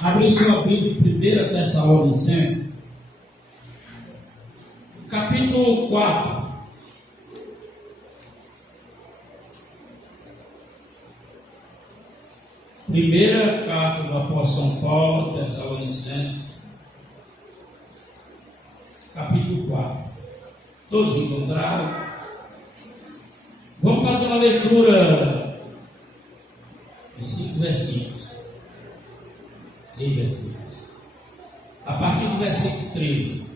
Abriu sua Bíblia em 1 Tessalonicenses, capítulo 4. Primeira carta do apóstolo São Paulo, Tessalonicenses, capítulo 4. Todos encontraram? Vamos fazer uma leitura de 5 versículos. 6 versículos. A partir do versículo 13.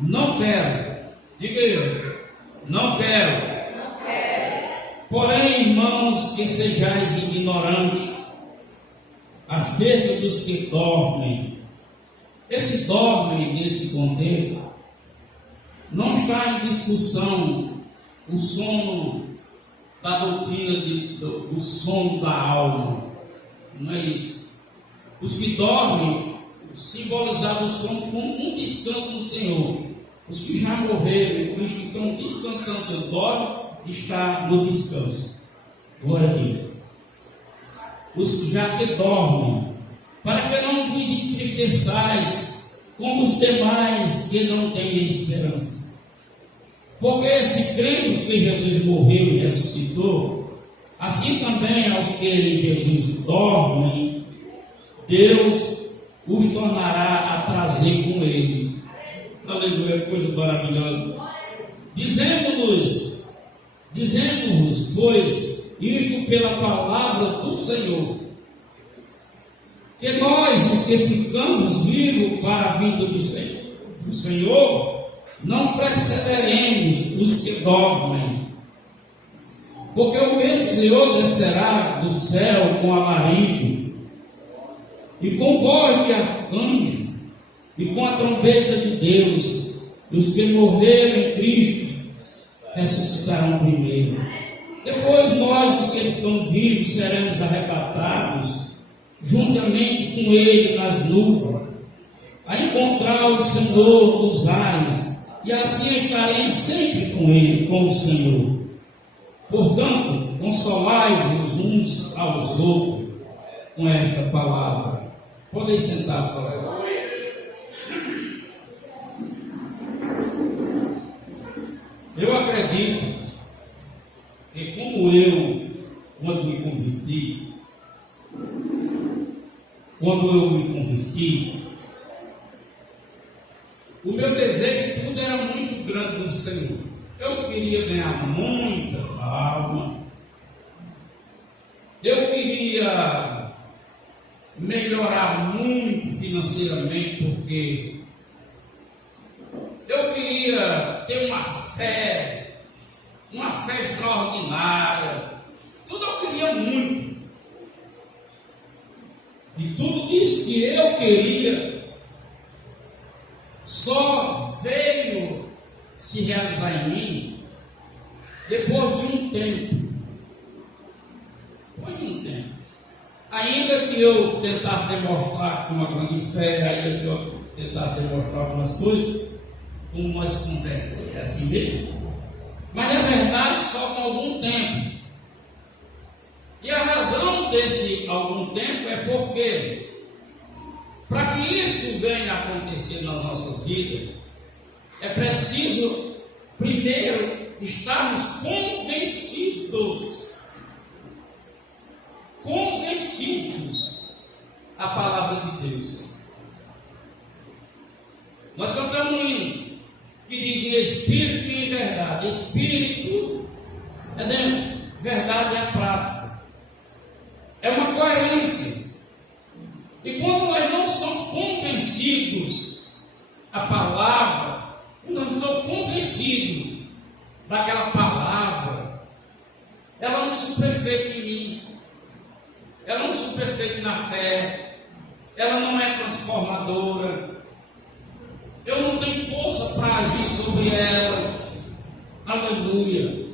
Não quero, diga eu, não quero. Porém, irmãos, que sejais ignorantes acerca dos que dormem. Esse dormem, nesse contexto, não está em discussão o sono da doutrina do sono da alma. Não é isso. Os que dormem simbolizavam o sono como um descanso no Senhor. Os que já morreram, os que estão descansando, seu dorme está no descanso. Glória a Deus. Os que já que dormem, para que não vos entristeçais como os demais que não têm esperança. Porque se cremos que Jesus morreu e ressuscitou, assim também aos que em Jesus dormem, Deus os tornará a trazer com Ele. Aleluia, coisa maravilhosa. Dizendo-vos, pois, isto pela palavra do Senhor, que nós, os que ficamos vivos para a vinda do Senhor, não precederemos os que dormem. Porque o mesmo Senhor descerá do céu com alarido, e com voz de arcanjo, e com a trombeta de Deus, e os que morreram em Cristo ressuscitarão primeiro. Depois nós, os que estão vivos, seremos arrebatados juntamente com Ele nas nuvens, a encontrar o Senhor nos ares, e assim estaremos sempre com Ele, com o Senhor. Portanto, consolai-vos uns aos outros com esta palavra. Podem sentar, por favor. Eu acredito que como eu, quando eu me converti, o meu desejo tudo era muito grande no Senhor. Eu queria ganhar muitas almas, eu queria melhorar muito financeiramente, porque eu queria ter uma fé extraordinária, tudo eu queria muito, e tudo isso que eu queria só veio se realizar em mim depois de um tempo. Ainda que eu tentasse demonstrar com uma grande fé, ainda que eu tentasse demonstrar algumas coisas, como nós contemos, é assim mesmo. Mas na verdade só com algum tempo. E a razão desse algum tempo é porque, para que isso venha a acontecer nas nossas vidas, é preciso primeiro estarmos convencidos a palavra de Deus. Nós cantamos um hino que diz em espírito e em verdade. Espírito é dentro, verdade é a prática. É uma coerência. E quando nós não somos convencidos a palavra, quando eu estou convencido daquela palavra, ela não se perfeita em mim, ela não se perfeita na fé, ela não é transformadora, eu não tenho força para agir sobre ela. Aleluia.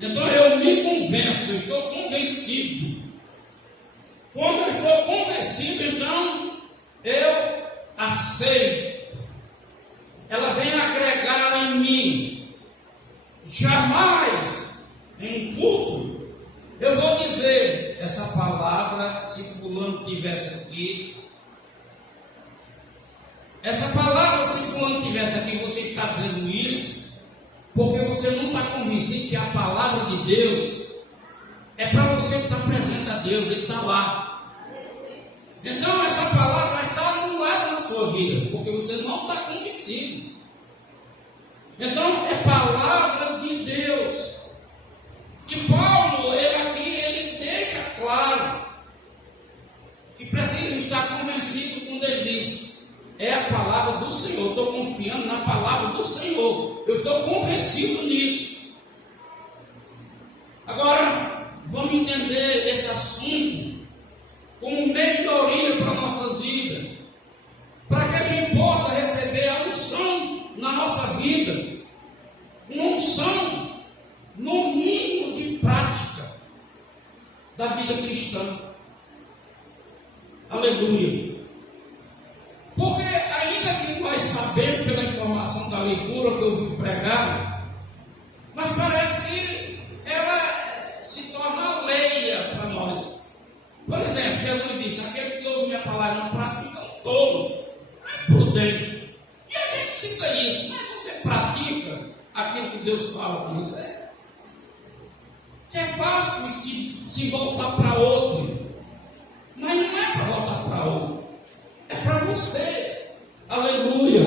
Então eu me convenço, eu estou convencido. Quando eu estou convencido, então eu aceito. Ela vem agregar em mim. Jamais em culto eu vou dizer essa palavra, se fulano fulano estivesse aqui. Essa palavra, se fulano estivesse aqui, você está dizendo isso porque você não está convencido que a palavra de Deus é para você que está presente a Deus, Ele está lá. Então essa palavra vai estar anulada na sua vida, porque você não está convencido. Então é palavra de Deus. E Paulo, ele deixa claro que precisa estar convencido quando ele diz: é a palavra do Senhor, eu estou confiando na palavra do Senhor, eu estou convencido nisso. Agora, vamos entender esse assunto como melhoria para nossas vidas, para que a gente possa receber a unção na nossa vida, uma unção no mínimo de prática da vida cristã. Aleluia. Porque ainda que nós sabemos pela informação da leitura que eu vi pregar, mas parece que ela se torna alheia para nós. Por exemplo, Jesus disse: aquele que ouve minha palavra e não pratica é um tolo, é prudente. E a gente cita isso, mas você pratica aquilo que Deus fala com você? Que é fácil se voltar para outro, mas não é para voltar para outro, é para você. Aleluia.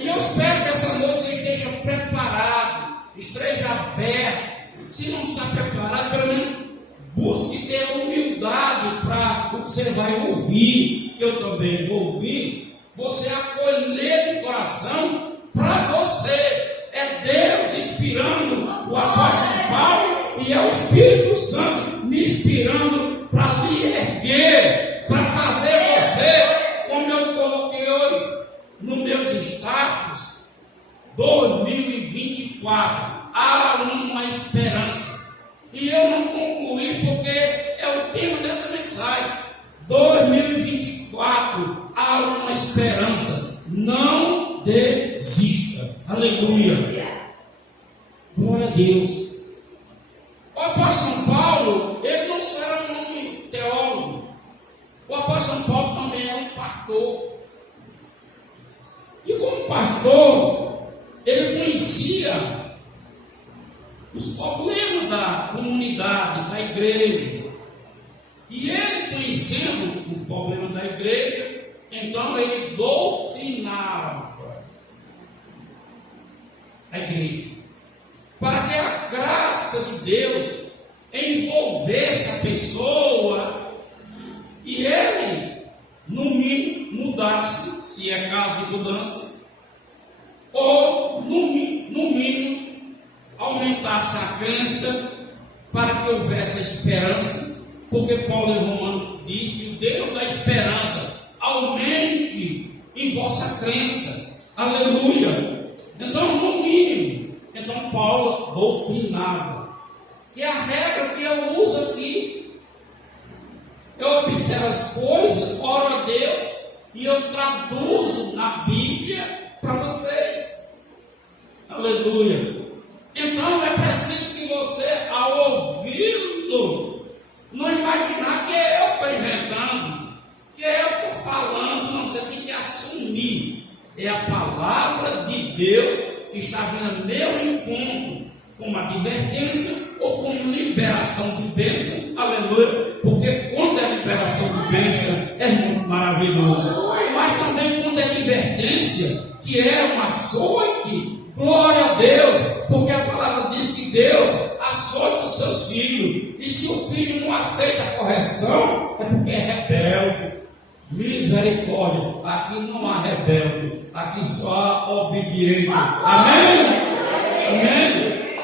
E eu espero que essa noite você esteja preparado, esteja aberto. Se não está preparado, pelo menos busque ter humildade para o que você vai ouvir, que eu também vou ouvir, você acolher de coração para você. É Deus inspirando o apóstolo Paulo e é o Espírito Santo me inspirando para lhe erguer, para fazer você, como eu coloquei hoje nos meus status, 2024, há uma esperança. E eu não concluí porque é o tema dessa mensagem. 2024, há uma esperança. Não desista. Aleluia. Glória a Deus. O apóstolo Paulo, ele não só era um homem teólogo. O apóstolo Paulo também é um pastor. E como pastor, ele conhecia os problemas da comunidade, da igreja. E ele, conhecendo os problemas da igreja, então ele doutrinava a igreja, para que a graça de Deus envolvesse a pessoa e ele, no mínimo, mudasse, se é caso de mudança, ou no mínimo aumentasse a crença, para que houvesse a esperança, porque Paulo em Romanos diz que o Deus da esperança aumente em vossa crença. Aleluia. Então, no mínimo, Paulo doutrinava, que é a regra que eu uso aqui. Eu observo as coisas, oro a Deus e eu traduzo na Bíblia para vocês. Aleluia. Então é preciso que você, ao ouvi-lo, não imaginar que eu estou inventando, que eu estou falando. Não, você tem que assumir. É a palavra de Deus que está vindo ao meu encontro, como advertência ou como liberação de bênção. Aleluia. Porque quando é liberação de bênção é muito maravilhoso, mas também quando é advertência, que é um açoite, glória a Deus, porque a palavra diz que Deus açoita os seus filhos, e se o filho não aceita a correção, é porque é rebelde. Misericórdia, aqui não há rebelde, aqui só há obediente. Amém? Amém?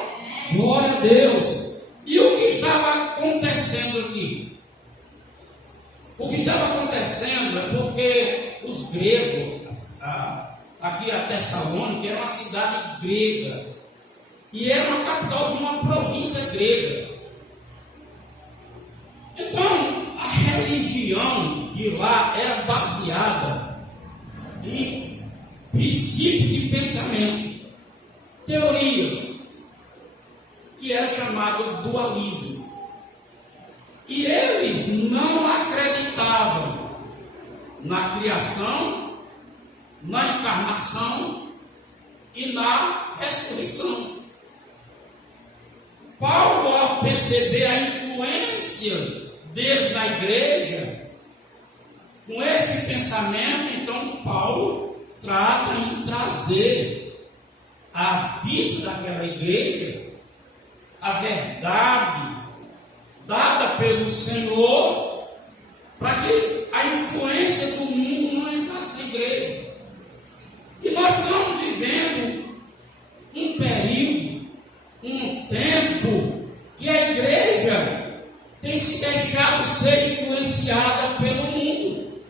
Glória a Deus. E o que estava acontecendo aqui? O que estava acontecendo é porque os gregos, aqui a Tessalônica era uma cidade grega, e era uma capital de uma província grega. Então, a religião de lá era baseada em princípios de pensamento, teorias, que era chamado dualismo. E eles não acreditavam estavam na criação, na encarnação e na ressurreição. Paulo, ao perceber a influência deles na igreja, com esse pensamento, então Paulo trata em trazer a vida daquela igreja, a verdade dada pelo Senhor, para que a influência do mundo não entrasse na igreja. E nós estamos vivendo um período, um tempo, que a igreja tem se deixado ser influenciada pelo mundo.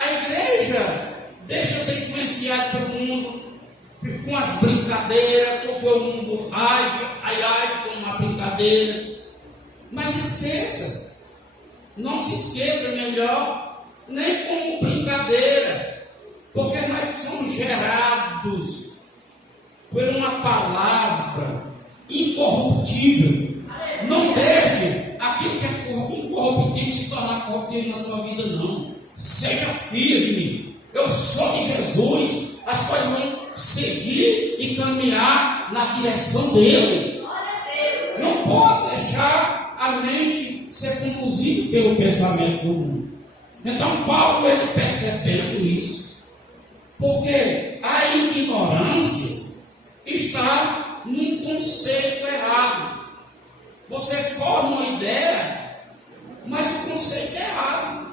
A igreja deixa ser influenciada pelo mundo com as brincadeiras, porque o mundo age como uma brincadeira. Mas esqueça, não se esqueça, melhor, nem como brincadeira, porque nós somos gerados por uma palavra incorruptível. Não deixe aquilo que é incorruptível se tornar corruptível na sua vida, não. Seja firme. Eu sou de Jesus. As coisas vão seguir e caminhar na direção dele. Não pode deixar a mente ser conduzida pelo pensamento do mundo. Então Paulo, ele percebendo isso, porque a ignorância está num conceito errado. Você forma uma ideia, mas o conceito é errado.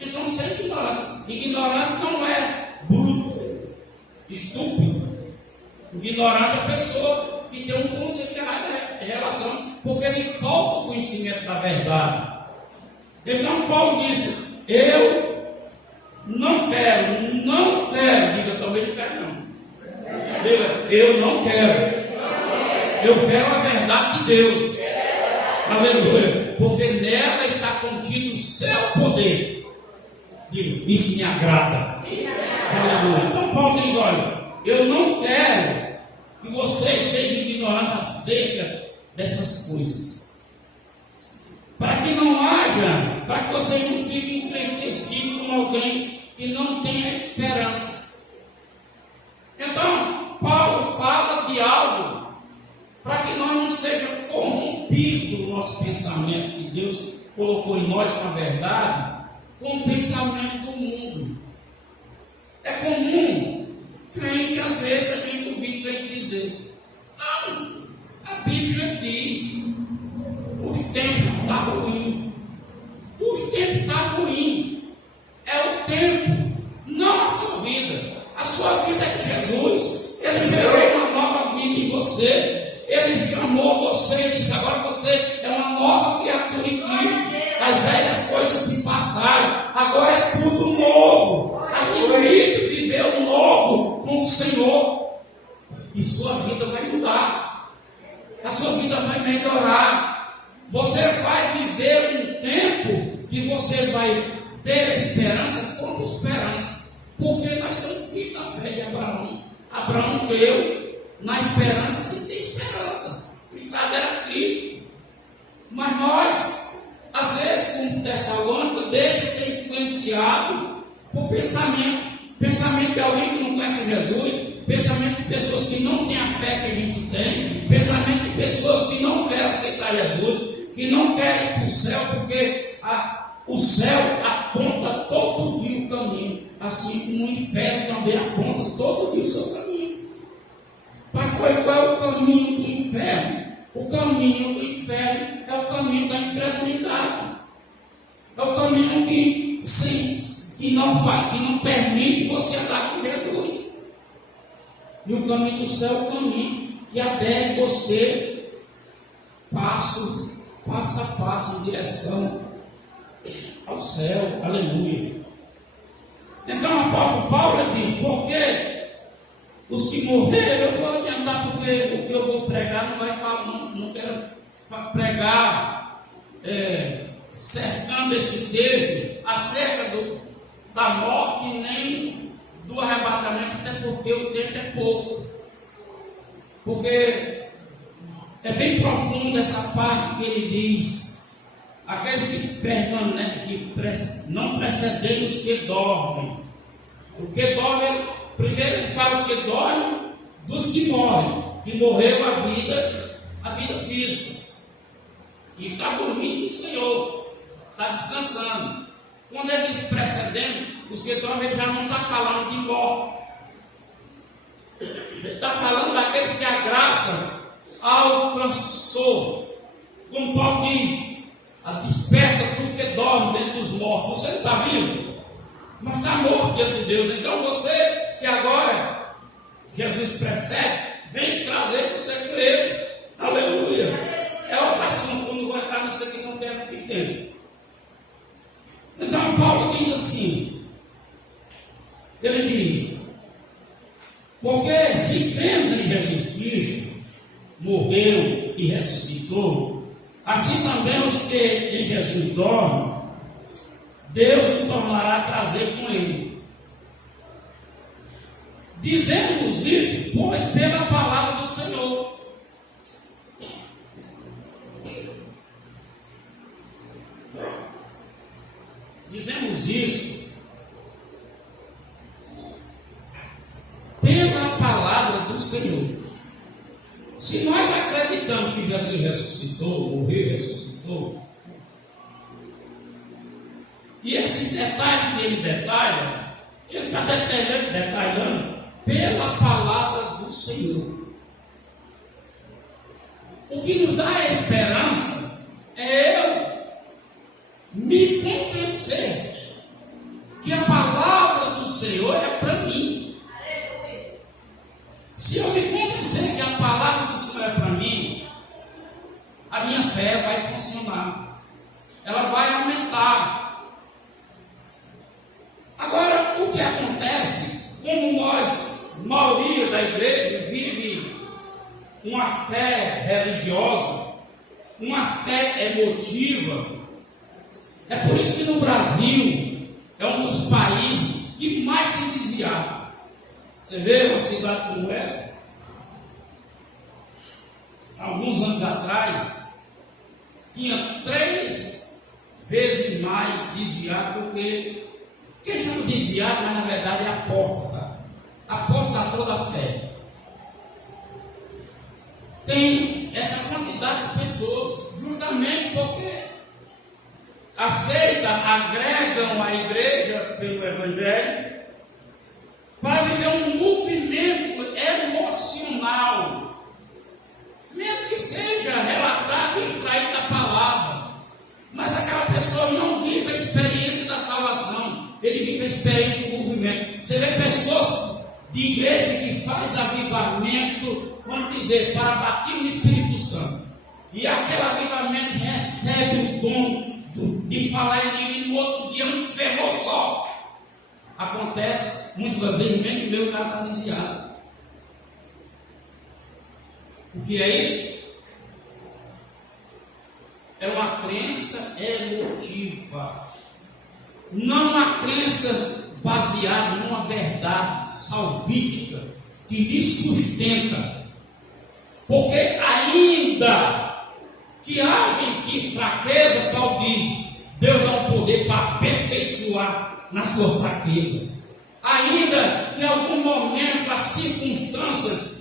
Então você é ignorância. Ignorante não é bruto, estúpido. Ignorante é a pessoa que tem um conceito errado em relação, porque lhe falta o conhecimento da verdade. Então Paulo disse: eu não quero, diga também, não quero não. Diga, eu não quero. Eu quero a verdade de Deus. Aleluia. Porque nela está contido o seu poder. Diga, isso me agrada. Aleluia. Então Paulo diz: olha, eu não quero que vocês sejam ignorantes acerca dessas coisas. Para que não haja, para que vocês não fiquem entristecidos com alguém que não tenha esperança. Então, Paulo fala de algo para que nós não seja corrompido o nosso pensamento que Deus colocou em nós com a verdade, com o pensamento do mundo. É comum crente, às vezes, a gente ouvir crente dizer: não, a Bíblia diz, os tempos estão ruins. Os tempos estão ruins. É o tempo, não a sua vida. A sua vida é de Jesus. Ele gerou uma nova vida em você. Ele chamou você e disse: agora você é uma nova criatura em Cristo. As velhas coisas se passaram, agora é tudo novo. Admite viver o novo com o Senhor, e sua vida vai mudar, a sua vida vai melhorar. Você vai viver um tempo que você vai ter esperança contra esperança, porque nós somos filhos da fé de Abraão. Abraão creu na esperança sem ter esperança. O estado era crítico. Mas nós, às vezes, como Tessalônica, deixa de ser influenciado por pensamento de alguém que não conhece Jesus, pensamento de pessoas que não têm a fé que a gente tem, pensamento de pessoas que não querem aceitar Jesus, que não querem ir para o céu, porque o céu aponta todo dia o caminho, assim como o inferno também aponta todo dia o seu caminho. Mas qual é o caminho do inferno? O caminho do inferno é o caminho da incredulidade. É o caminho que não permite você andar com Jesus. E o caminho do céu é o caminho que adere você passo a passo em direção ao céu. Aleluia. Então o apóstolo Paulo diz: porque os que morreram, eu vou adiantar, porque o que eu vou pregar não vai falar, não quero pregar cercando esse texto acerca da morte nem do arrebatamento, até porque o tempo é pouco. Porque é bem profundo essa parte que ele diz: aqueles não precedem os que dormem. O que dorme, primeiro ele fala os que dormem dos que morrem, que morreu a vida física. E está dormindo no Senhor, está descansando. Quando ele diz precedendo, os que dormem, ele já não está falando de morte. Ele está falando daqueles que a graça alcançou. Como Paulo diz, desperta tudo que dorme dentre os mortos. Você não está vivo, mas está morto diante de Deus. Então você que agora Jesus precede, vem trazer você com ele. Aleluia. É outro assunto, não vou entrar nisso aqui, não tem muito tempo. Então Paulo diz assim, ele diz, porque se cremos em Jesus Cristo, morreu e ressuscitou, assim também os que em Jesus dormem, Deus se tornará a trazer com ele. Dizemos isso, pois pela palavra do Senhor. Dizemos isso pela palavra do Senhor. Se nós acreditamos que Jesus ressuscitou, morreu e ressuscitou, e esse detalhe que ele detalha, ele está detalhando pela palavra do Senhor. O que nos dá a esperança é eu me convencer que a palavra do Senhor é para mim. Se eu me convencer que a palavra do Senhor é para mim, a minha fé vai funcionar, ela vai aumentar. Agora, o que acontece, como nós, maioria da igreja, vive uma fé religiosa, uma fé emotiva, é por isso que no Brasil é um dos países que mais tem desviado. Você vê uma cidade como essa? Alguns anos atrás, tinha 3 vezes mais desviado do que chama desviado, mas na verdade é apóstata. Apóstata toda a fé. Tem essa quantidade de pessoas, justamente porque agregam a igreja pelo Evangelho para viver um movimento emocional, mesmo que seja relatado e extraído da palavra, mas aquela pessoa não vive a experiência da salvação, ele vive a experiência do movimento. Você vê pessoas de igreja que faz avivamento, vamos dizer, para batismo no Espírito Santo, e aquele avivamento recebe o dom de falar em língua, e no outro dia um fervor só. Acontece muitas vezes, mesmo meu cara está desviado. O que é isso? É uma crença emotiva, não uma crença baseada numa verdade salvífica que lhe sustenta. Porque ainda que haja em ti fraqueza, Paulo diz, Deus dá um poder para aperfeiçoar na sua fraqueza. Ainda que em algum momento a circunstância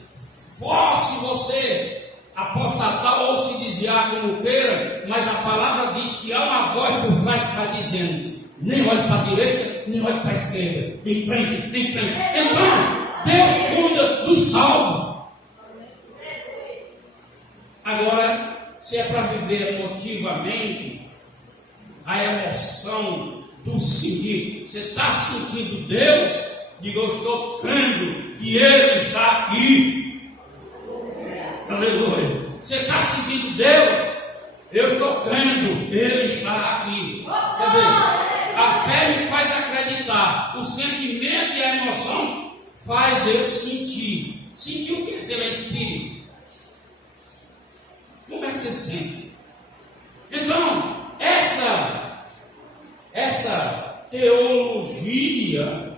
force você apostatar ou se desviar como queira, mas a palavra diz que há uma voz por trás que vai dizendo, nem olhe para a direita, nem olhe para a esquerda, em frente, em frente. Então, Deus cuida do salvo. Agora, se é para viver emotivamente, a emoção do sentir, você está sentindo Deus? Diga, eu estou crendo que Ele está aqui. Aleluia. Você está sentindo Deus? Eu estou crendo, Ele está aqui. Quer dizer, a fé me faz acreditar, o sentimento e a emoção faz eu sentir. Sentir o que? Se Ele é Espírito. Como é que você sente? Então, essa teologia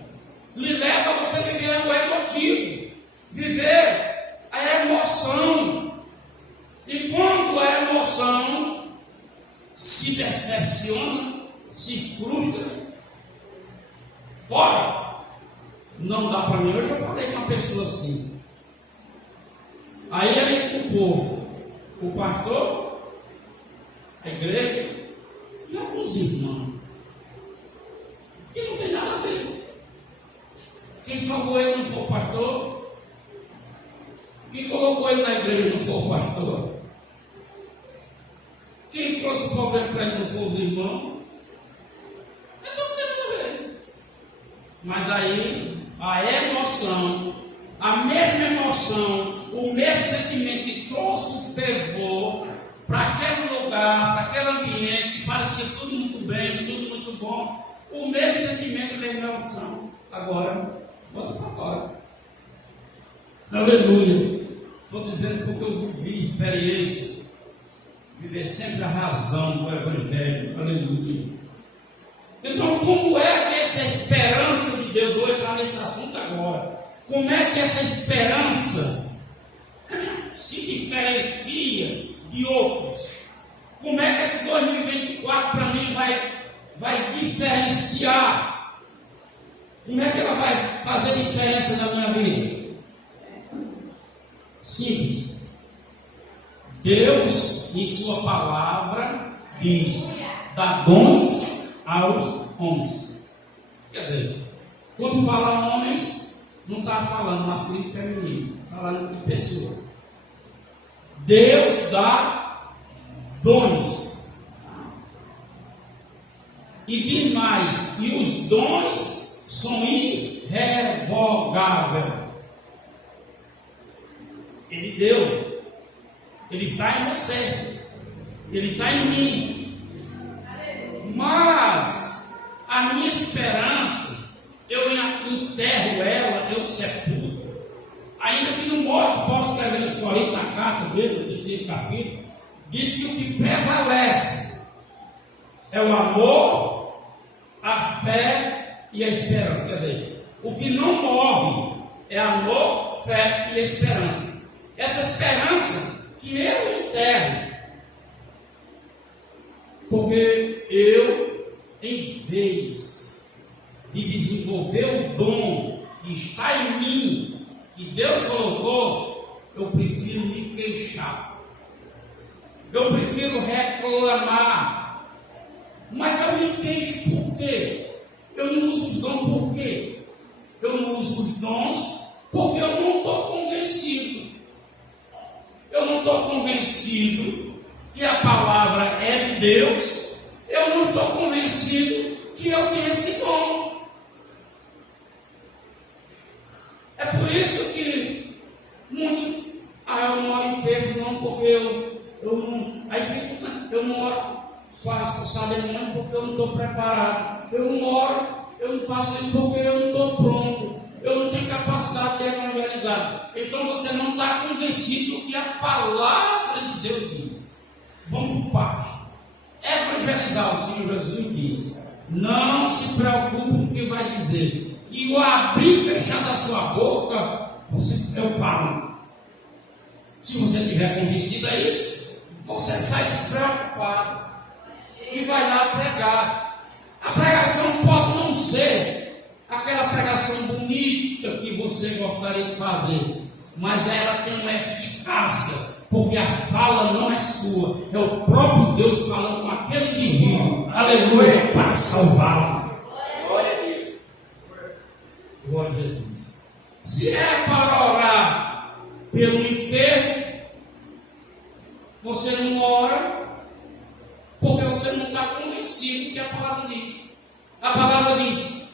lhe leva a você viver o emotivo, viver a emoção. E quando a emoção se percebe decepciona, se frustra, fora. Não dá para mim. Eu já falei com uma pessoa assim. Aí ele culpou o pastor, a igreja e alguns irmãos, que não tem nada a ver. Quem salvou ele não foi o pastor. Quem colocou ele na igreja não foi o pastor. Quem trouxe o problema para ele não foi os irmãos. Então não tem nada a ver. Mas aí, a emoção, a mesma emoção, o mesmo sentimento que trouxe o fervor para aquele lugar, para aquele ambiente, que parecia tudo muito bem, tudo muito bom, o mesmo sentimento, a mesma emoção. Agora, bota para fora. Aleluia. Estou dizendo porque eu vivi experiência. Viver sempre a razão do Evangelho. Aleluia. Então, como é que essa esperança de Deus, vou entrar nesse assunto agora, como é que essa esperança se diferencia de outros? Como é que esse 2024 para mim vai diferenciar? Como é que ela vai fazer diferença na minha vida? Simples. Deus, em sua palavra, diz: dá dons aos homens. Quer dizer, quando fala homens, não está falando masculino e feminino, está falando de pessoa. Deus dá dons. E diz mais: e os dons são irrevogáveis. Ele deu. Ele está em você. Ele está em mim. Mas a minha esperança, eu enterro ela, eu sepulto. Ainda que não morre, Paulo escrevendo isso na carta dele, no terceiro capítulo, diz que o que prevalece é o amor, a fé e a esperança. Quer dizer, o que não morre é amor, fé e esperança. Essa esperança que eu enterro, porque eu, em vez de desenvolver o dom que está em mim, que Deus colocou, eu prefiro me queixar, eu prefiro reclamar. Mas eu me queixo por quê? Eu não uso os dons por quê? Eu não uso os dons porque eu não estou convencido. Eu não estou convencido que a palavra é de Deus. Eu não estou convencido que eu tenho esse dom. É por isso que muitos, eu não oro enfermo, não, porque eu não. Aí fico, eu não oro com a responsabilidade da mãe porque eu não estou preparado. Eu não oro, eu não faço isso porque eu não estou pronto. Eu não tenho capacidade de evangelizar. Então você não está convencido do que a palavra de Deus diz. Vamos por parte. Evangelizar, o Senhor Jesus disse: não se preocupe com o que vai dizer, que o abrir e fechar da sua boca, eu falo. Se você estiver convencido a isso, você sai despreocupado e vai lá pregar. A pregação pode não ser aquela pregação bonita que você gostaria de fazer, mas ela tem uma eficácia, porque a fala não é sua, é o próprio Deus falando com aquele indivíduo, aleluia, para salvá-lo. Glória a Deus. Glória a Jesus. Se é para orar pelo enfermo, você não ora, porque você não está convencido que a palavra diz. A palavra diz: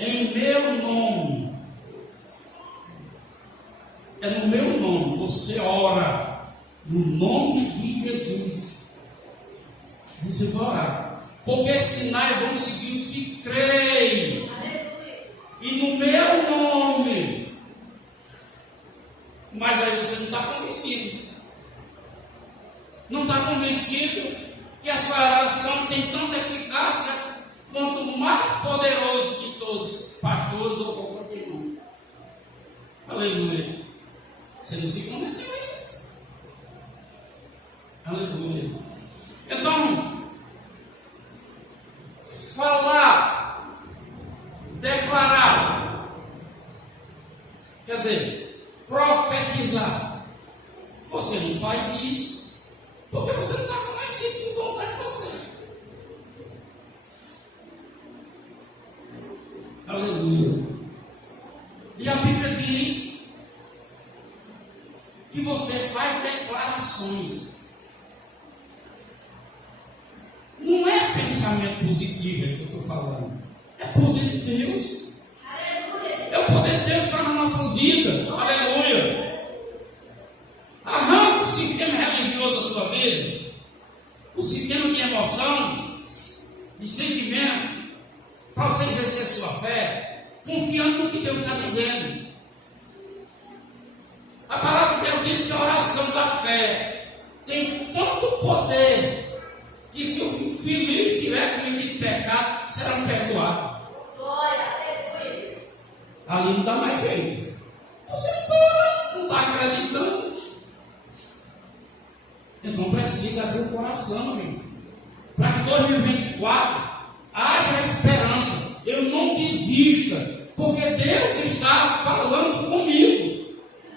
em meu nome, é no meu nome, você ora, no nome de Jesus, você vai orar, porque sinais vão seguir os que creem, e no meu nome. Mas aí você não está convencido, não está convencido que a sua oração tem tanta eficácia quanto o mais poderoso de todos, pastores ou qualquer irmão. Aleluia. Você não se convenceu a isso. Aleluia. Aleluia. Então, falar, declarar, quer dizer, profetizar. Você não faz isso, porque você não está convencido de vontade de você. Aleluia. E a Bíblia diz que você faz declarações. Não é pensamento positivo que eu estou falando. É poder de Deus. Aleluia. É o poder de Deus que está na nossa vida. Aleluia. Arranca o sistema religioso da sua vida. O sistema de emoção, de sentimento, para você exercer sua fé, confiando no que Deus está dizendo. A palavra de Deus diz que a oração da fé tem tanto poder que se o filho tiver cometido pecado, será perdoado. Ali não dá mais jeito. Você não está acreditando. Então precisa abrir o coração, gente. Para que 2024 haja esperança. Eu não desista, porque Deus está falando comigo.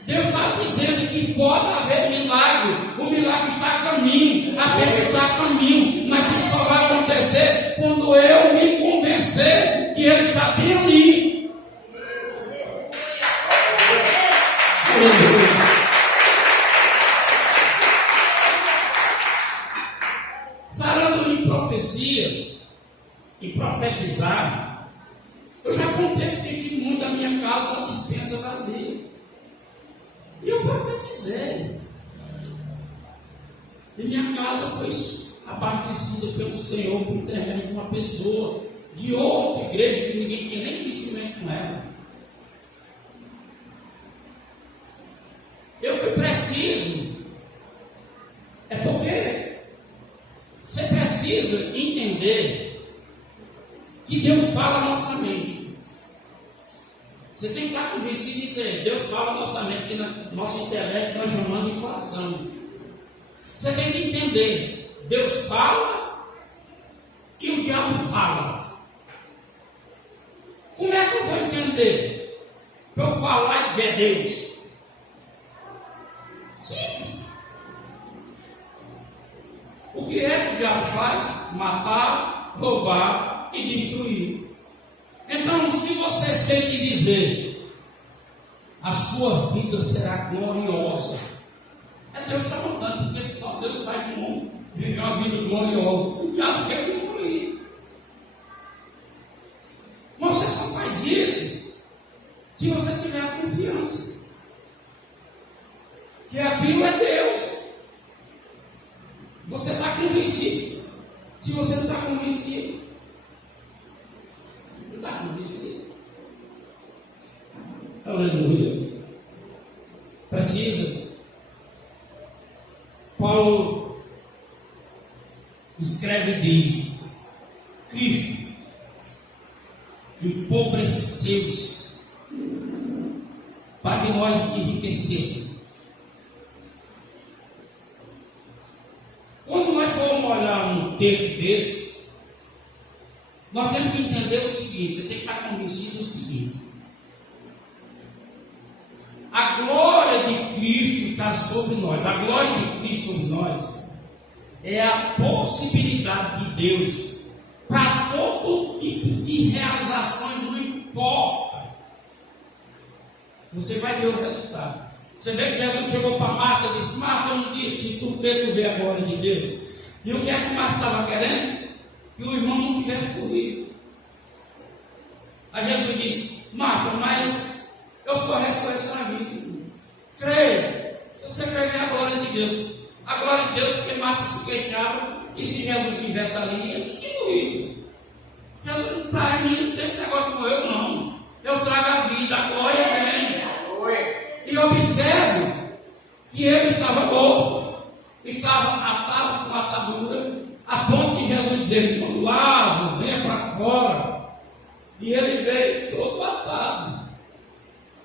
Deus está dizendo que pode haver milagre. O milagre está a caminho, a bênção está a caminho, mas isso só vai acontecer quando eu me convencer que Ele está bem ali. Falando em profecia, em profetizar, eu já contei esse testemunho da minha casa, uma despensa vazia. E eu profetizei. E minha casa foi abastecida pelo Senhor por intermédio de uma pessoa de outra igreja que ninguém tinha nem conhecimento com ela. Eu fui preciso. É porque você precisa entender que Deus fala na nossa mente. Você tem que estar convencido disso aí. Deus fala na nossa mente, que no nosso intelecto nós chamamos de coração. Você tem que entender. Deus fala e o diabo fala. Como é que eu vou entender? Para eu falar e dizer Deus? Sim. O que é que o diabo faz? Matar, roubar e destruir. Então, se você sente dizer, a sua vida será gloriosa, é Deus que está mandando, porque só Deus faz um homem viver uma vida gloriosa. O diabo quer destruir. Mas você só faz isso se você tiver confiança que aquilo é Deus. Você está convencido. Se você não está convencido, não está convencido. Aleluia. Precisa. Paulo escreve e diz: Cristo empobreceu-se para que nós enriquecêssemos. Quando nós formos olhar um texto desse, nós temos que entender o seguinte: você tem que estar convencido do seguinte: a glória de Cristo está sobre nós. A glória de Cristo sobre nós é a possibilidade de Deus para todo tipo de realizações, não importa. Você vai ver o resultado. Você vê que Jesus chegou para Marta e disse: Marta, eu não disse que tu crê, tu vê a glória de Deus. E o que é que Marta estava querendo? Que o irmão não tivesse corrido. Aí Jesus disse: Marta, mas eu sou a ressurreição e a vida. Creia. Se você crê, vê a glória de Deus. A glória de Deus, porque Marta se queixava que se Jesus estivesse ali, ele não tinha morrido. Jesus, para mim, não tem esse negócio de morrer, não. Eu trago a vida, a glória vem. E observe que ele estava morto, estava atado com atadura, a ponto de Jesus dizer: Lázaro, venha para fora. E ele veio todo atado.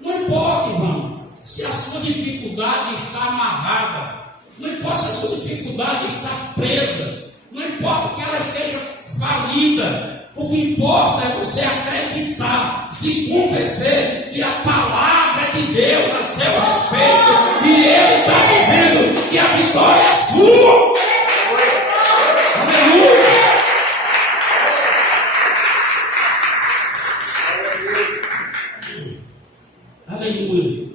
Não importa, irmão, se a sua dificuldade está amarrada, não importa se a sua dificuldade está empresa, não importa que ela esteja falida, o que importa é você acreditar, se convencer que a palavra é de Deus a seu respeito, e Ele está dizendo que a vitória é sua. Aleluia! Aleluia!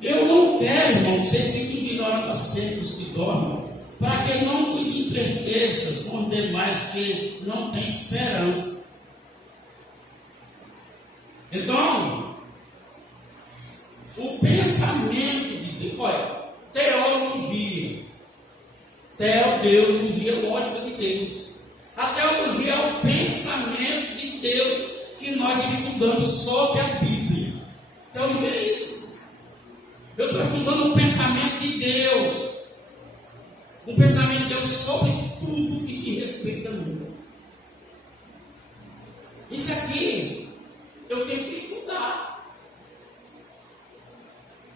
Eu não quero, irmão, que você fique ignorando acertos que dormem, para que não vos entristeça com os demais que não têm esperança. Então, o pensamento de Deus, olha, teologia, lógica de Deus. A teologia é o pensamento de Deus que nós estudamos sobre a Bíblia. Teologia é isso. Eu estou estudando o pensamento de Deus. Um pensamento de Deus sobre tudo que diz respeito a mim. Isso aqui eu tenho que estudar.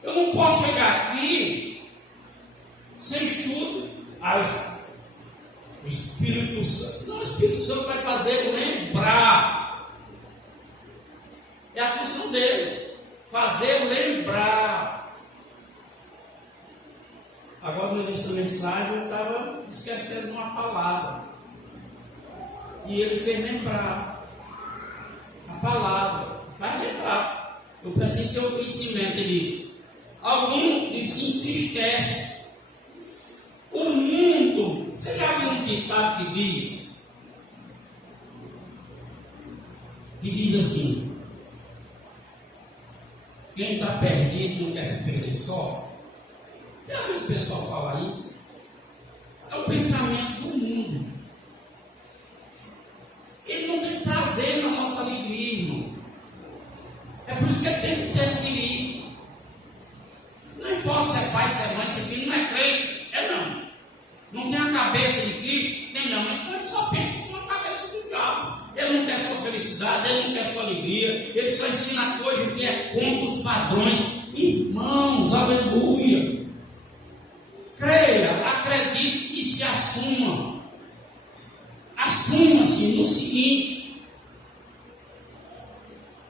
Eu não posso chegar aqui sem estudo. O Espírito Santo. Não, o Espírito Santo vai fazer lembrar. É a função dele. Fazer lembrar. Agora, no início da mensagem, eu estava esquecendo uma palavra. E ele fez lembrar. A palavra. Faz lembrar. Eu preciso ter o conhecimento disso. Algum se entristece. O mundo. Você já viu um ditado que diz assim: quem está perdido não quer se perder só? Já viu o pessoal falar isso? É o pensamento do mundo. Ele não tem prazer na nossa alegria, irmão. É por isso que ele tem que interferir. Não importa se é pai, se é mãe, se é filho, não é crente. É não. Não tem a cabeça de Cristo, nem não. Então ele só pensa com a cabeça do diabo. Ele não quer sua felicidade, ele não quer sua alegria. Ele só ensina coisa que é contra os padrões. Irmãos, aleluia. Creia, acredite e se assuma. Assuma-se no seguinte: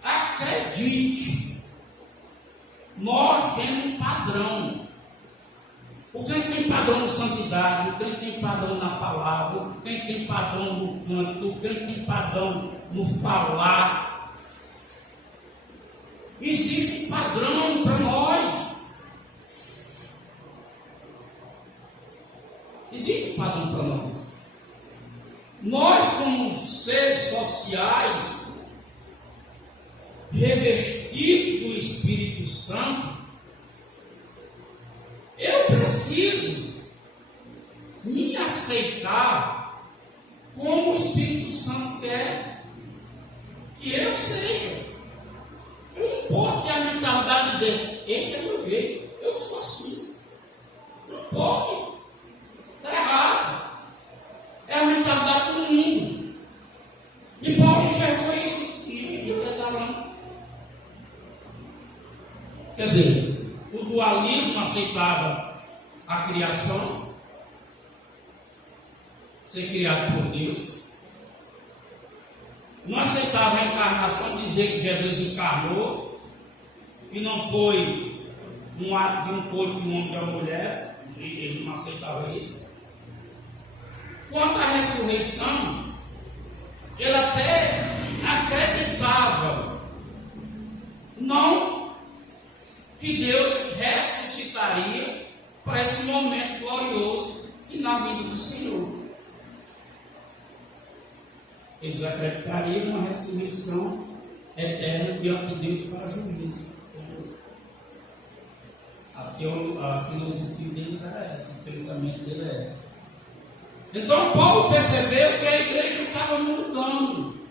acredite. Nós temos um padrão. O crente tem padrão de santidade, o crente tem padrão na palavra, o crente tem padrão no canto, o crente tem padrão no falar. Existe um padrão para nós. Existe um padrão para nós. Nós, como seres sociais, revestidos do Espírito Santo, eu preciso me aceitar como o Espírito Santo quer que eu seja. Eu não posso ter a mentalidade de dizer: esse é meu jeito, eu sou assim. Não pode. Está errado. É a mentalidade do mundo. E Paulo enxergou isso e eu estava falando. Quer dizer, o dualismo aceitava a criação, ser criado por Deus. Não aceitava a encarnação, dizer que Jesus encarnou, que não foi um ato de um corpo de um homem e uma mulher. Ele não aceitava isso. Quanto à ressurreição, ele até acreditava, não que Deus ressuscitaria para esse momento glorioso que na vida do Senhor. Eles acreditariam numa ressurreição eterna diante de Deus para juízo. A filosofia deles era essa, o pensamento dele era. Então Paulo percebeu que a igreja estava mudando.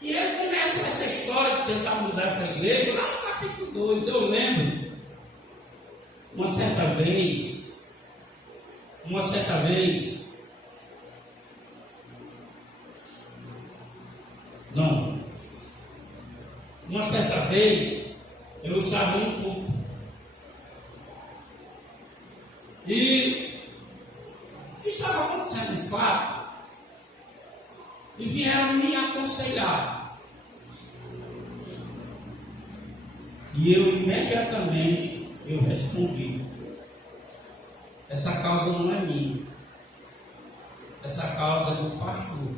E ele começa essa história de tentar mudar essa igreja lá no capítulo 2. Eu lembro, uma certa vez, uma certa vez eu estava em um culto. E estava acontecendo um fato, e vieram me aconselhar. E eu imediatamente respondi: essa causa não é minha, essa causa é do pastor.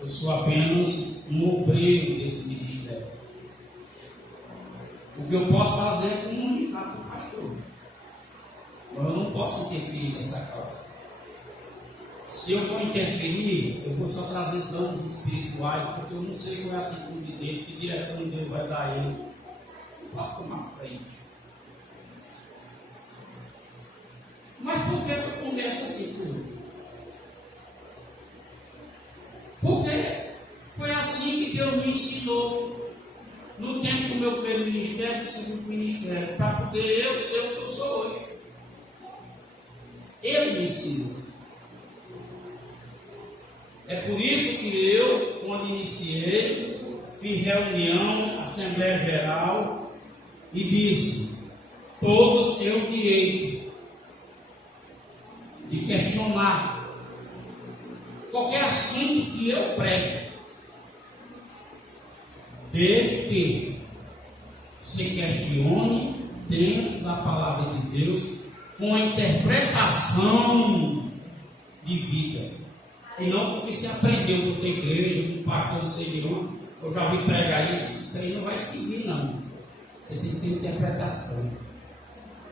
Eu sou apenas um obreiro desse ministério. O que eu posso fazer é comunicar com o pastor. Mas eu não posso interferir nessa causa. Se eu for interferir, eu vou só trazer danos espirituais, porque eu não sei qual é a atitude dele, que direção Deus vai dar a ele. Eu posso tomar frente. Mas por que eu tomei essa atitude? Porque foi assim que Deus me ensinou no tempo do meu primeiro ministério, do segundo ministério, para poder eu ser o que eu sou hoje. Ele me ensinou. É por isso que eu, quando iniciei, fiz reunião, Assembleia Geral, e disse: todos têm o direito de questionar qualquer assunto que eu prego, desde que se questione dentro da palavra de Deus, com a interpretação de vida. E não porque se aprendeu de outra igreja, do pastor, não sei de onde, eu já ouvi pregar isso aí não vai seguir, não. Você tem que ter interpretação.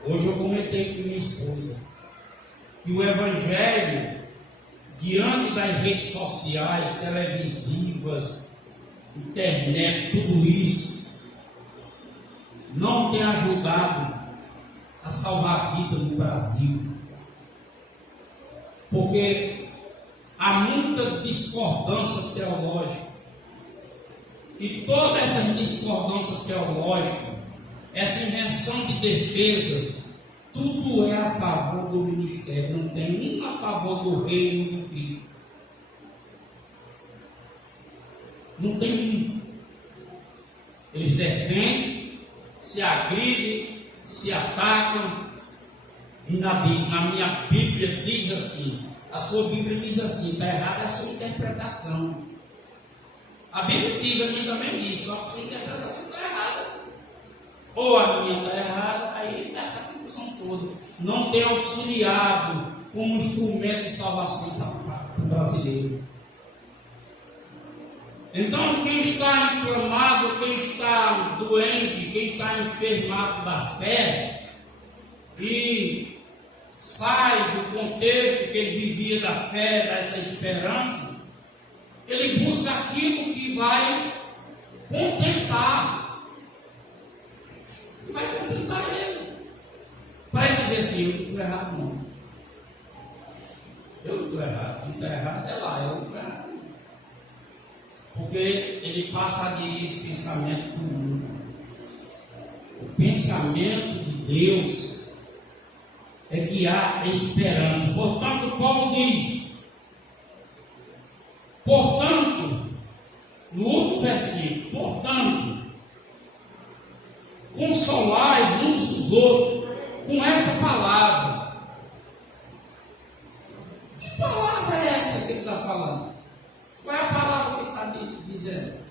Hoje eu comentei com minha esposa que o Evangelho, diante das redes sociais, televisivas, internet, tudo isso, não tem ajudado a salvar a vida no Brasil. Porque há muita discordância teológica. E toda essa discordância teológica, essa invenção de defesa, tudo é a favor do ministério, não tem nenhum a favor do reino de Cristo. Não tem nenhum. Eles defendem, se agridem, se atacam, e na minha Bíblia diz assim, a sua Bíblia diz assim, está errada a sua interpretação. A Bíblia diz, a minha também diz, só que a sua interpretação está errada. Ou a minha está errada, aí está essa confusão toda. Não tem auxiliado como instrumento de salvação para o brasileiro. Então, quem está inflamado, quem está doente, quem está enfermado da fé, e sai do contexto que ele vivia da fé, dessa esperança, ele busca aquilo que vai contentar. E vai contentar ele. Para ele dizer assim: eu não estou errado, não. Eu não estou errado. Quem está errado é lá, eu não estou errado. Porque ele passa a aderir esse pensamento do mundo. O pensamento de Deus é que há esperança. Portanto, Paulo diz, portanto, no último versículo, portanto, consolai uns os outros com esta palavra. Que palavra é essa que ele está falando? Qual é a palavra que ele está dizendo?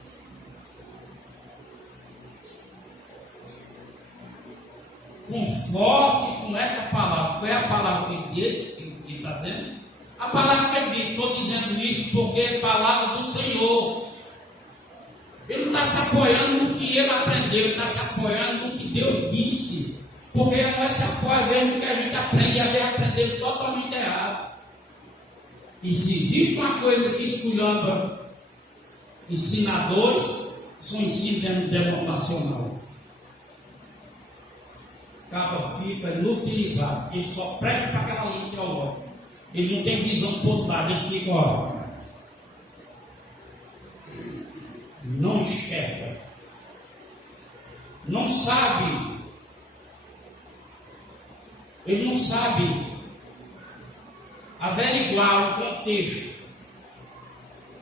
Conforte com esta palavra. Qual é a palavra que ele está dizendo? A palavra que ele diz, estou dizendo isso porque é a palavra do Senhor. Ele não está se apoiando no que ele aprendeu, ele está se apoiando no que Deus disse. Porque ele não se apoia às vezes no que a gente aprende, e às vezes aprender totalmente errado. E se existe uma coisa que esculhamba ensinadores, são ensinos denominacional. Acaba fica inutilizado. Ele só prega para aquela linha teológica. Ele não tem visão por outro lado. Ele fica, ó, não enxerga, não sabe. Ele não sabe averiguar o contexto,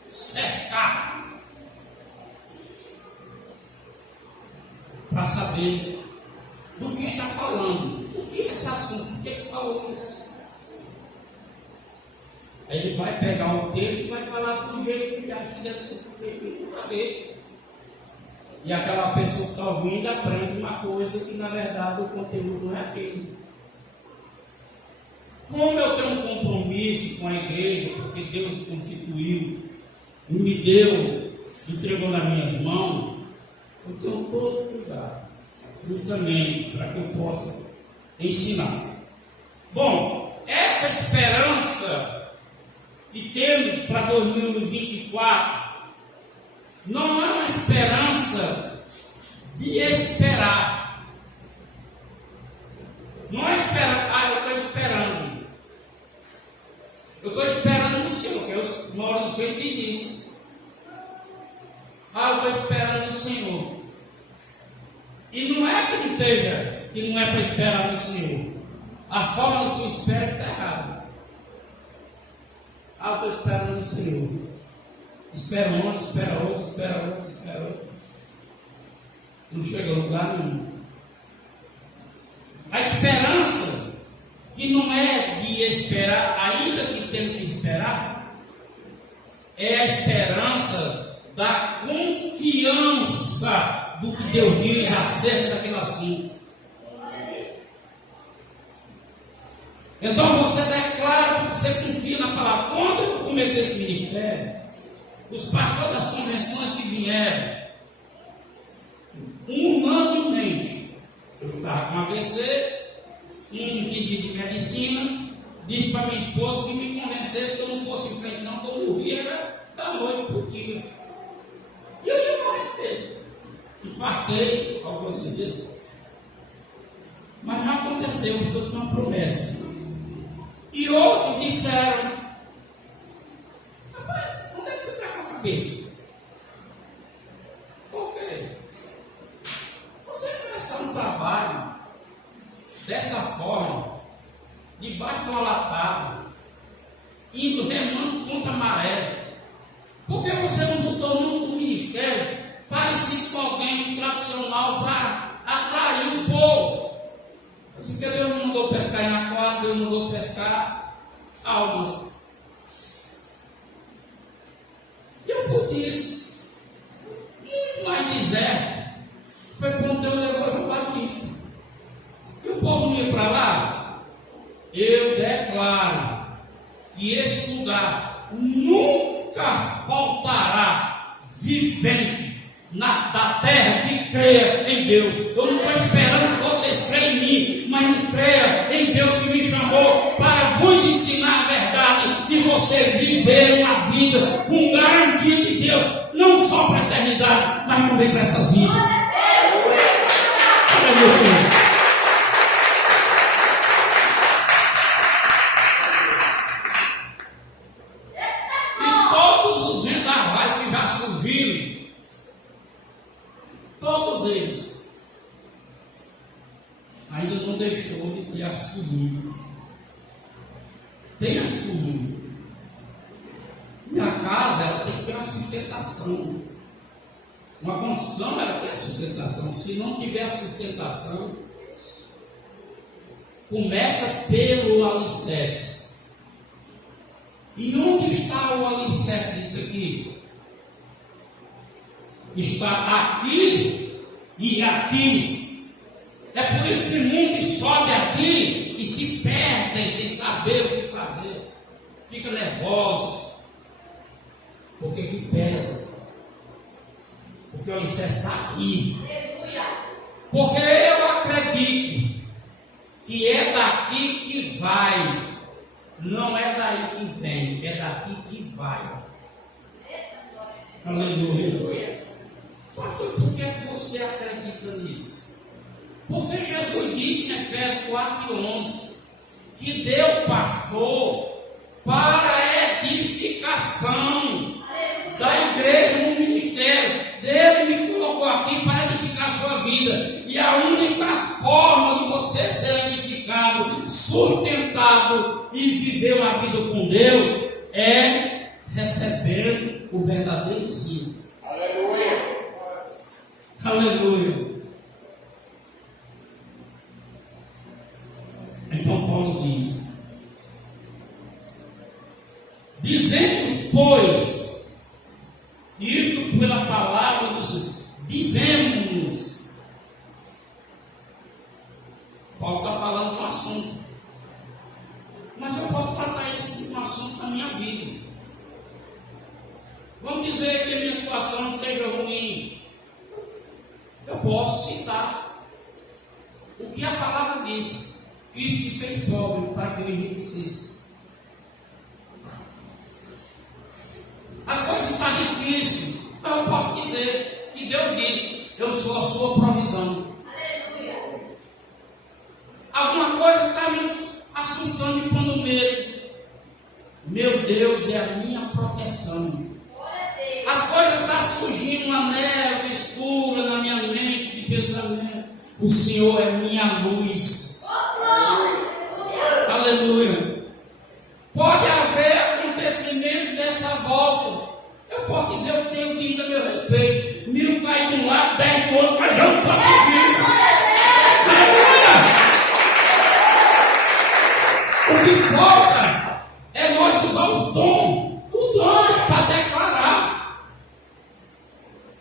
cercar, para saber do que está falando, o que é esse assunto, por que Aí ele vai pegar o texto e vai falar do jeito que ele acha que deve ser feito. E aquela pessoa que está ouvindo aprende uma coisa que na verdade o conteúdo não é aquele. Como eu tenho um compromisso com a igreja, porque Deus constituiu e me deu, entregou nas minhas mãos, eu tenho todo cuidado, justamente para que eu possa ensinar. Bom, essa esperança que temos para 2024 não é uma esperança de esperar. Não é esperar, eu estou esperando. Eu estou esperando no Senhor, que os moros que ele diz isso. Eu estou esperando no Senhor. E não é que não esteja, que não é para esperar no Senhor. A forma do seu espera está errada. Eu estou esperando no Senhor. Espera um, espera outro, espera outro, espera outro. Não chega a lugar nenhum. A esperança, que não é de esperar, ainda que tenha que esperar, é a esperança da confiança do que Deus diz acerca daquele assunto. Então você declara, você confia na palavra. Quando eu comecei esse ministério, os pastores das convenções que vieram, unanimemente, eu estava com AVC, entendi de medicina, disse para minha esposa que me convencesse que eu não fosse em frente, não, que eu morria era da noite por dia. E eu ia morrer dele. Infartei alguns dias. Mas não aconteceu, porque eu tinha uma promessa. E outros disseram: rapaz, onde é que você está com a cabeça? Por quê? Você começar um trabalho dessa forma, debaixo de uma latada, indo remando contra a maré. Por que você não botou no ministério parecido com alguém tradicional para atrair o povo? Porque Deus não mandou pescar em aquário, Deus mandou pescar almas. E eu disse, muito mais deserto, foi quando Deus levou João Batista. E o povo não ia para lá. Eu declaro que esse lugar nunca faltará vivente da terra que creia em Deus. Eu não estou esperando que vocês creiam em mim, mas creia em Deus que me chamou para vos ensinar a verdade e você viver uma vida com garantia de Deus, não só para a eternidade, mas também para essas vidas. Aleluia. Todos eles ainda não deixou de ter as comidas. Tem as comidas. E a casa, ela tem que ter uma sustentação. Uma construção, ela tem a sustentação. Se não tiver a sustentação, começa pelo alicerce. E onde está o alicerce disso aqui? Está aqui e aqui. É por isso que muitos sobem aqui e se perdem sem saber o que fazer. Fica nervoso. Porque que pesa. Porque o alicerce está aqui. Porque eu acredito que é daqui que vai. Não é daí que vem, é daqui que vai. Aleluia. Pastor, por que você acredita nisso? Porque Jesus disse em Efésios 4:11 que deu pastor para a edificação da igreja no ministério. Deus me colocou aqui para edificar a sua vida. E a única forma de você ser edificado, sustentado e viver uma vida com Deus é recebendo o verdadeiro ensino. Aleluia. Então Paulo diz: Dizemos, pois, isto pela palavra do Senhor. Dizemos. Paulo está falando de um assunto. Mas eu posso tratar isso de um assunto da minha vida. Vamos dizer que a minha situação esteja ruim. Eu posso citar o que a palavra diz. Que se fez pobre para que eu enriquecesse. As coisas estão difíceis. Mas eu posso dizer que Deus disse: eu sou a sua provisão. Aleluia. Alguma coisa está me assustando e pondo medo. Meu Deus é a minha proteção. As coisas estão surgindo uma neve escura na minha mente de pensamento. O Senhor é minha luz. Aleluia. Pode haver acontecimento dessa volta. Eu posso dizer o que Deus diz a meu respeito. 1000 cai de um lado, 10 do outro, mas eu não sou pedido. Aleluia. O que falta é nós usar o dom para declarar.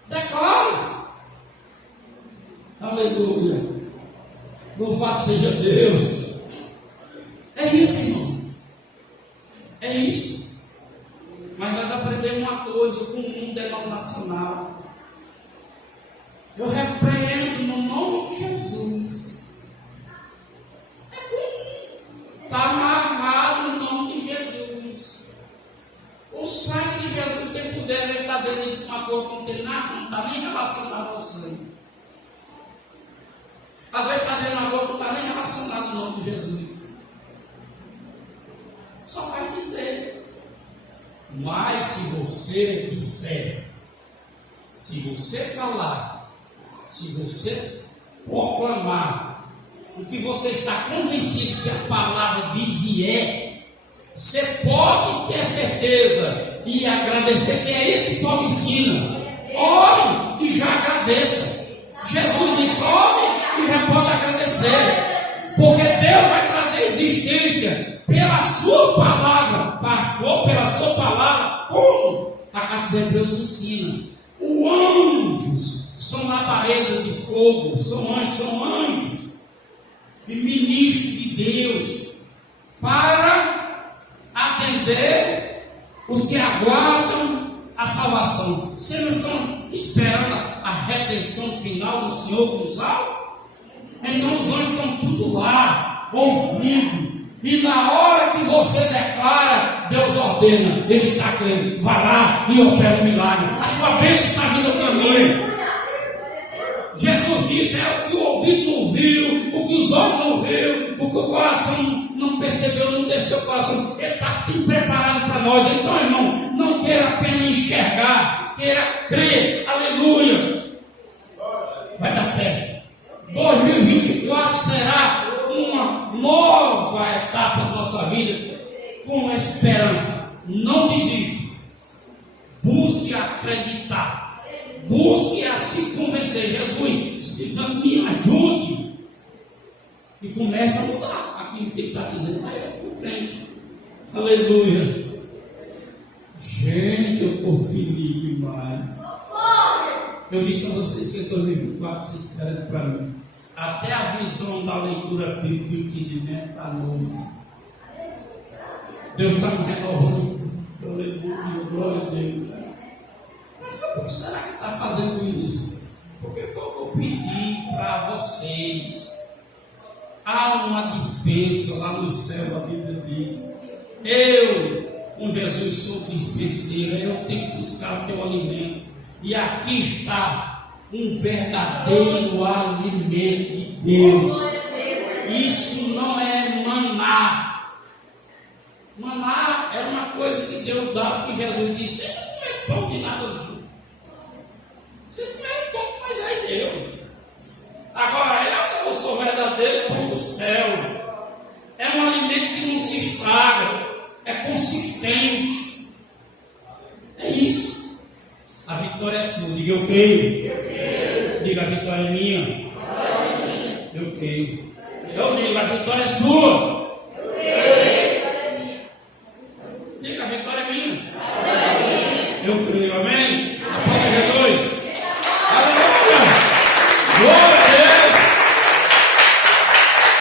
Declare. Aleluia. Louvado seja Deus. É isso, irmão. É isso. Mas nós aprendemos uma coisa com o mundo denominacional. Eu repreendo no nome de Jesus. É comum. Está amarrado no nome de Jesus. O sangue de Jesus tem poder. Ele está dizendo isso com uma coisa que não tem nada, não está nem relacionado ao sangue. Às vezes está dizendo uma coisa que não está nem relacionado ao nome de Jesus. Só vai dizer. Mas se você disser, se você falar, se você proclamar o que você está convencido que a palavra diz e é, você pode ter certeza e agradecer, que é isso que Paulo ensina. Ore e já agradeça. Jesus disse: ore e já pode agradecer, porque Deus vai trazer existência pela sua palavra, ou pela sua palavra, como a carta de Hebreus ensina. Os anjos são labaredas de fogo, são anjos e ministros de Deus para atender os que aguardam a salvação. Vocês não estão esperando a redenção final do Senhor com os alvos? Então os anjos estão tudo lá, ouvindo. E na hora que você declara, Deus ordena. Ele está crendo. Vai lá e opera o milagre. A sua bênção está vindo ao caminho. Jesus disse: é o que o ouvido não viu, o que os olhos não viu, o que o coração não percebeu, não desceu o coração. Ele está tudo preparado para nós. Então, irmão, não queira apenas enxergar, queira crer. Aleluia. Vai dar certo. 2024 será uma nova etapa da nossa vida, com esperança. Não desista. Busque acreditar. Busque a se convencer. Jesus, me ajude. E começa a mudar aquilo que ele está dizendo. Vai por frente. Aleluia. Gente, eu estou feliz demais. Eu disse a vocês que 2024 se espera para mim. Até a visão da leitura bíblica e o entendimento está novo. Deus está me renovando. Aleluia, glória a Deus. Mas por que será que está fazendo isso? Porque foi o que eu pedi para vocês. Há uma dispensa lá no céu, a Bíblia diz. Eu, com Jesus, sou dispenseiro. Eu tenho que buscar o teu alimento. E aqui está um verdadeiro alimento de Deus. Isso não é maná. Maná era uma coisa que Deus dava, que Jesus disse: vocês não comem pão de nada não. Vocês comem pão, mas é Deus. Agora eu não sou verdadeiro pão do céu. É um alimento que não se estraga, é consistente. É isso. A vitória é sua. Diga: eu creio. Diga: a vitória é minha.